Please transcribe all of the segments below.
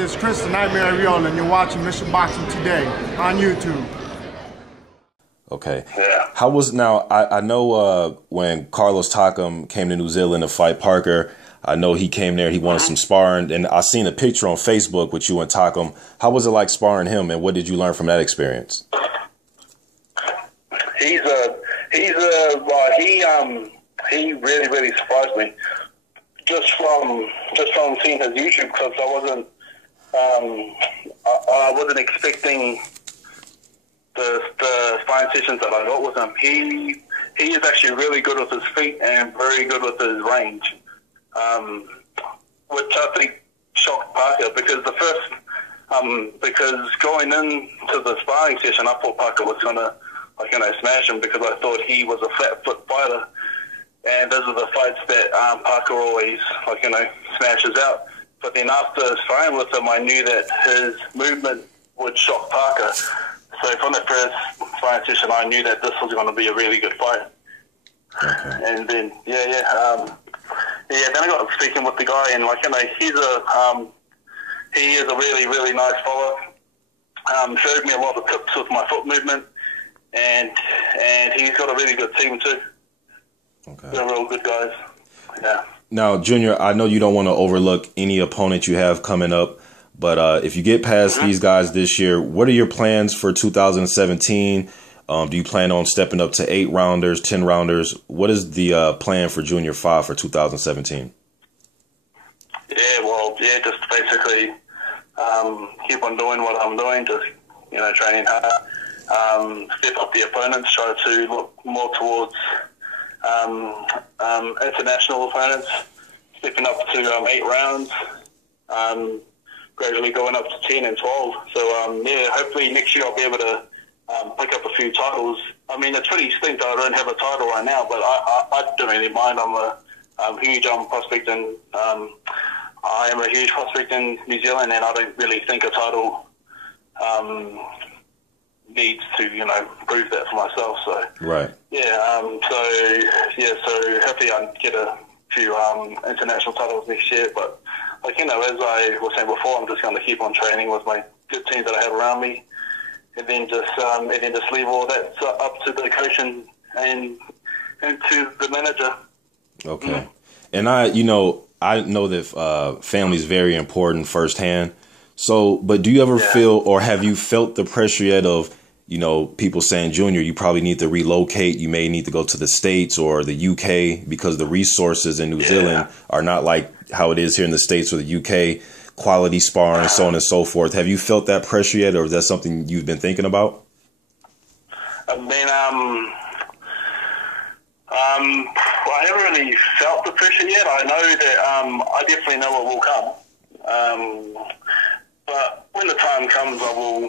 this is Chris the Nightmare Ahio, and you're watching Mission Boxing Today on YouTube. Okay. Yeah. How was now? I know when Carlos Takam came to New Zealand to fight Parker. I know he came there. He wanted some sparring, and I seen a picture on Facebook with you and Takam. How was it like sparring him, and what did you learn from that experience? He really surprised me just from seeing his YouTube clips. I wasn't expecting the sparring sessions that I got with him. He is actually really good with his feet and very good with his range, which I think shocked Parker because because going into the sparring session, I thought Parker was gonna smash him because I thought he was a flat foot fighter, and those are the fights that Parker always smashes out. But then after sparring with him, I knew that his movement would shock Parker. So from the first sparring session, I knew that this was going to be a really good fight. Okay. And then then I got speaking with the guy, and he is a really nice fella. Showed me a lot of tips with my foot movement, and he's got a really good team too. Okay. They're real good guys. Yeah. Now, Junior, I know you don't want to overlook any opponent you have coming up, but if you get past these guys this year, what are your plans for 2017? Do you plan on stepping up to 8-rounders, 10-rounders? What is the plan for Junior 5 for 2017? Just basically keep on doing what I'm doing, just training hard, step up the opponents, try to look more towards international opponents, stepping up to 8 rounds, gradually going up to 10 and 12. So hopefully next year I'll be able to pick up a few titles. I mean, it's pretty stink that I don't have a title right now, but I don't really mind. I'm a huge prospect, and I am a huge prospect in New Zealand, and I don't really think a title needs to prove that for myself. So right. So hopefully I get a few international titles next year. But as I was saying before, I'm just going to keep on training with my good team that I have around me, and then just leave all that up to the coach and to the manager. Okay. And I know that family is very important firsthand. So, but do you ever feel, or have you felt the pressure yet of, people saying, Junior, you probably need to relocate. You may need to go to the States or the UK because the resources in New Zealand are not like how it is here in the States or the UK, quality sparring, so on and so forth. Have you felt that pressure yet, or is that something you've been thinking about? I haven't really felt the pressure yet. I know that I definitely know it will come. But when the time comes, I will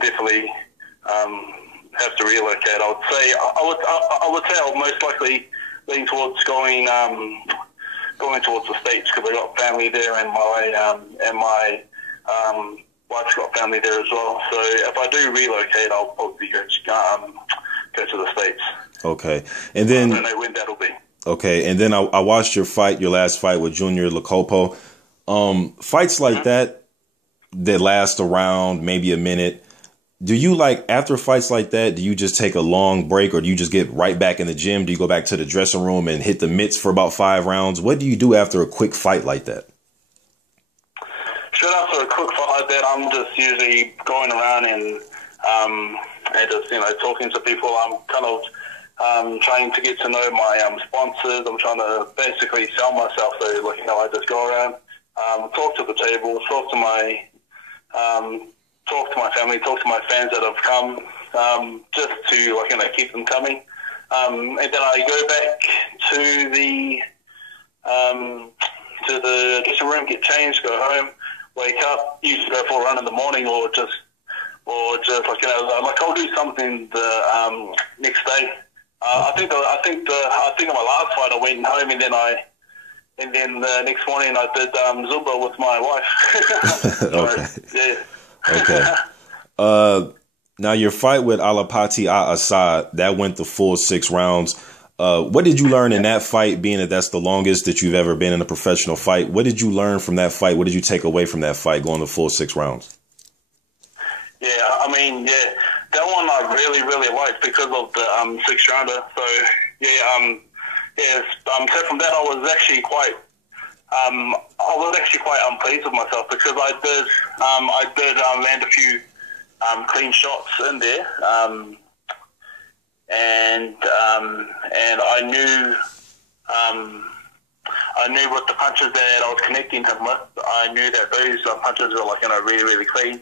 definitely have to relocate. I would say I'll most likely lean towards going towards the States because I got family there, and my wife's got family there as well. So if I do relocate, I'll probably go to the States. Okay, and then I don't know when that'll be. Okay, and then I watched your last fight with Junior Lecopo. Fights like that last around maybe a minute. Do you after fights like that, do you just take a long break, or do you just get right back in the gym? Do you go back to the dressing room and hit the mitts for about 5 rounds? What do you do after a quick fight like that? Straight after a quick fight like that, I'm just usually going around and just talking to people. I'm kind of trying to get to know my sponsors. I'm trying to basically sell myself. So I just go around, talk to the table, talk to my family, talk to my fans that have come, just to keep them coming. And then I go back to the dressing room, get changed, go home, wake up, usually go for a run in the morning, or just I'll do something the next day. I think on my last fight I went home, and then the next morning I did Zumba with my wife. Okay. Now your fight with Alapati Assad, that went the full 6 rounds. What did you learn in that fight, being that that's the longest that you've ever been in a professional fight? What did you learn from that fight? What did you take away from that fight going the full 6 rounds? Yeah, I mean, yeah, that one I really, really liked because of the 6-rounder. So, yeah, so from that I was actually quite unpleased with myself because I did land a few clean shots in there, and I knew what the punches that I was connecting him with. I knew that those punches were like, really, really clean,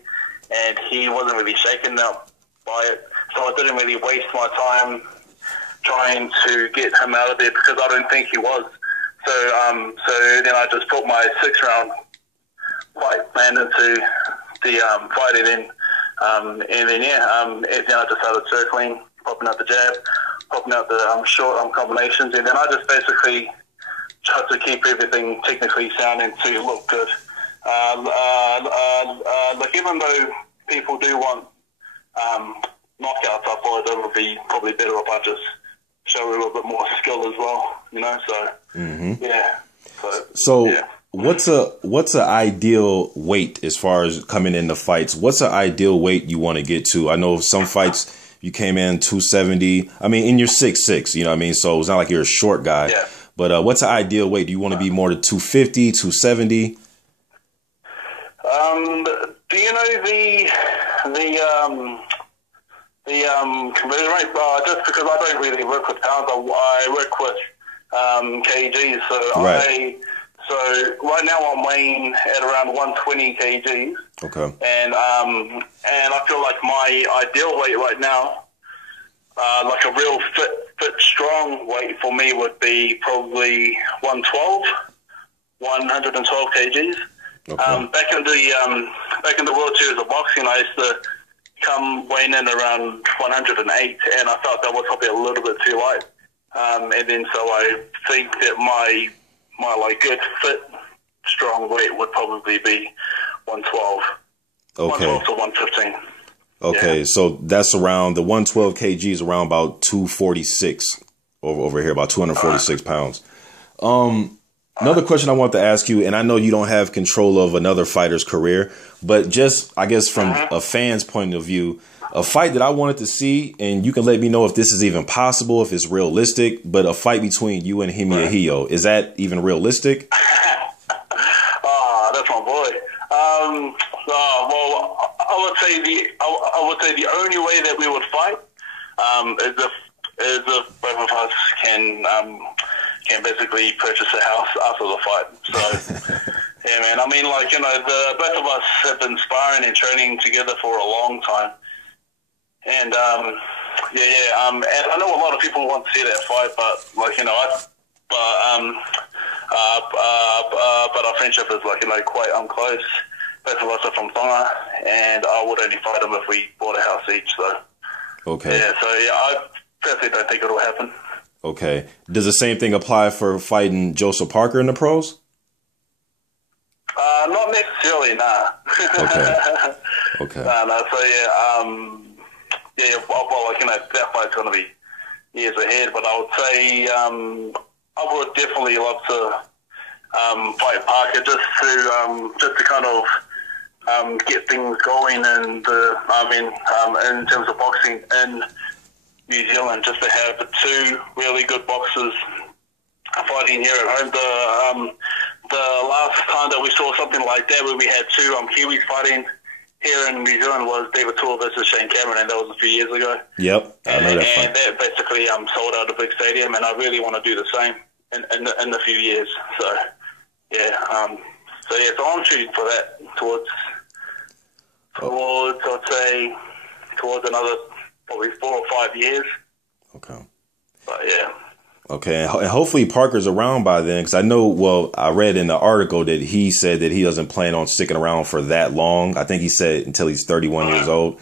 and he wasn't really shaken up by it. So I didn't really waste my time trying to get him out of there because I don't think he was. So then I just put my 6-round fight plan into the fight, and then I just started circling, popping out the jab, popping out the short combinations, and then I just basically tried to keep everything technically sound and to look good. Like even though people do want knockouts, I thought it would be probably better if I just show a little bit more skill as well, so yeah. So yeah. What's a ideal weight as far as coming into fights? What's an ideal weight you want to get to? I know some fights you came in 270. I mean, and you're 6'6", you know what I mean? So it's not like you're a short guy. Yeah. But what's an ideal weight? Do you want to be more to 250, 270? Do you know the conversion rate? Just because I don't really work with pounds, I work with kgs. So right. So right now I'm weighing at around 120 kgs. Okay. And I feel like my ideal weight right now, like a real fit, strong weight for me would be probably 112 kgs. Okay. Back in the World Series of Boxing, I used to come weighing in around 108, and I felt that was probably a little bit too light. And then so I think that my like good fit strong weight would probably be 112. Okay. 112 to 115. Okay, yeah. So that's around the 112 kgs, around about 246 over here, about 246 pounds. Another question I want to ask you, and I know you don't have control of another fighter's career, but just, I guess, from a fan's point of view, a fight that I wanted to see, and you can let me know if this is even possible, if it's realistic, but a fight between you and Hemi Ahio, is that even realistic? That's my boy. Well, I would say the only way that we would fight is if both of us can basically purchase a house after the fight. So, yeah, man. I mean, like, both of us have been sparring and training together for a long time. And, and I know a lot of people want to see that fight, but, like, but our friendship is, like, quite close. Both of us are from Tonga, and I would only fight him if we bought a house each, so. Okay. Yeah, so, yeah, I personally don't think it'll happen. Okay. Does the same thing apply for fighting Joseph Parker in the pros? Not necessarily, nah. Okay. Okay. No. So yeah, well, that fight's going to be years ahead. But I would say I would definitely love to fight Parker just to kind of get things going, and in terms of boxing in New Zealand, just to have the two really good boxers fighting here at home. The last time that we saw something like that, where we had two Kiwis fighting here in New Zealand, was David Tua versus Shane Cameron, and that was a few years ago. Yep, I know that fight. And that basically sold out a big stadium, and I really want to do the same in a few years. So yeah, so I'm shooting for that towards I'd say towards another probably 4 or 5 years. Okay. But yeah. Okay, and hopefully Parker's around by then, because I know, well, I read in the article that he said that he doesn't plan on sticking around for that long. I think he said until he's 31 years old.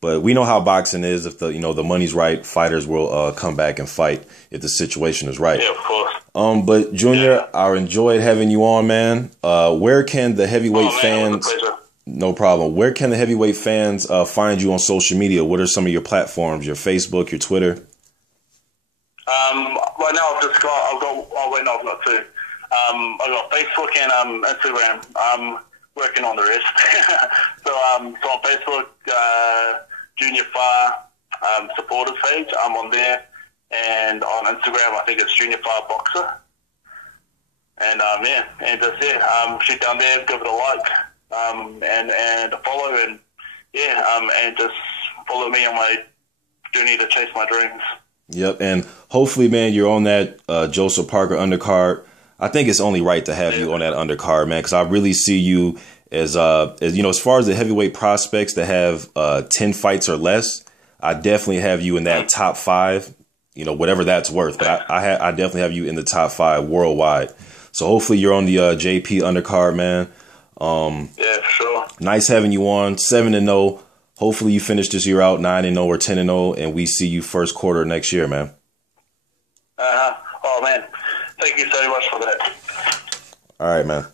But we know how boxing is. If the money's right, fighters will come back and fight if the situation is right. Yeah, of course. But Junior, I enjoyed having you on, man. Where can the heavyweight fans? It was a pleasure. No problem. Where can the heavyweight fans find you on social media? What are some of your platforms? Your Facebook, your Twitter? Right now I've got two. I've got Facebook and Instagram. I'm working on the rest. so on Facebook, Junior Fire supporters page, I'm on there. And on Instagram, I think it's Junior Fire Boxer. And and that's it. Shoot down there, give it a like, and a follow, and and just follow me on my journey to chase my dreams. Yep, and hopefully, man, you're on that Joseph Parker undercard. I think it's only right to have you on that undercard, man, because I really see you as you know, as far as the heavyweight prospects that have 10 fights or less, I definitely have you in that top 5. You know, whatever that's worth, but I definitely have you in the top 5 worldwide. So hopefully you're on the JP undercard, man. Yeah, for sure. Nice having you on. 7-0. Hopefully you finish this year out 9-0 or 10-0, and we see you first quarter next year, man. Oh man, thank you so much for that. All right, man.